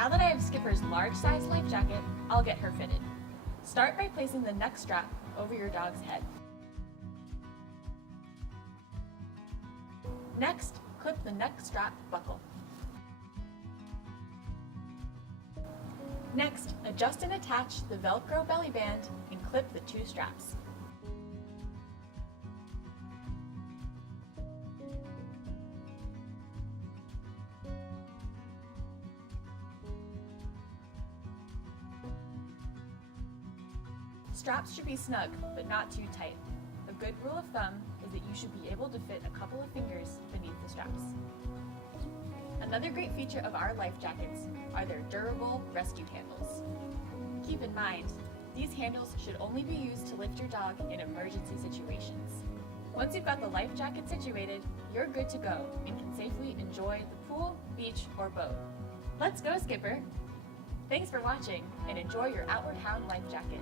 Now that I have Skipper's large-size life jacket, I'll get her fitted. Start by placing the neck strap over your dog's head. Next, clip the neck strap buckle. Next, adjust and attach the Velcro belly band and clip the two straps. Straps should be snug, but not too tight. A good rule of thumb is that you should be able to fit a couple of fingers beneath the straps. Another great feature of our life jackets are their durable rescue handles. Keep in mind, these handles should only be used to lift your dog in emergency situations. Once you've got the life jacket situated, you're good to go and can safely enjoy the pool, beach, or boat. Let's go, Skipper! Thanks for watching, and enjoy your Outward Hound life jacket.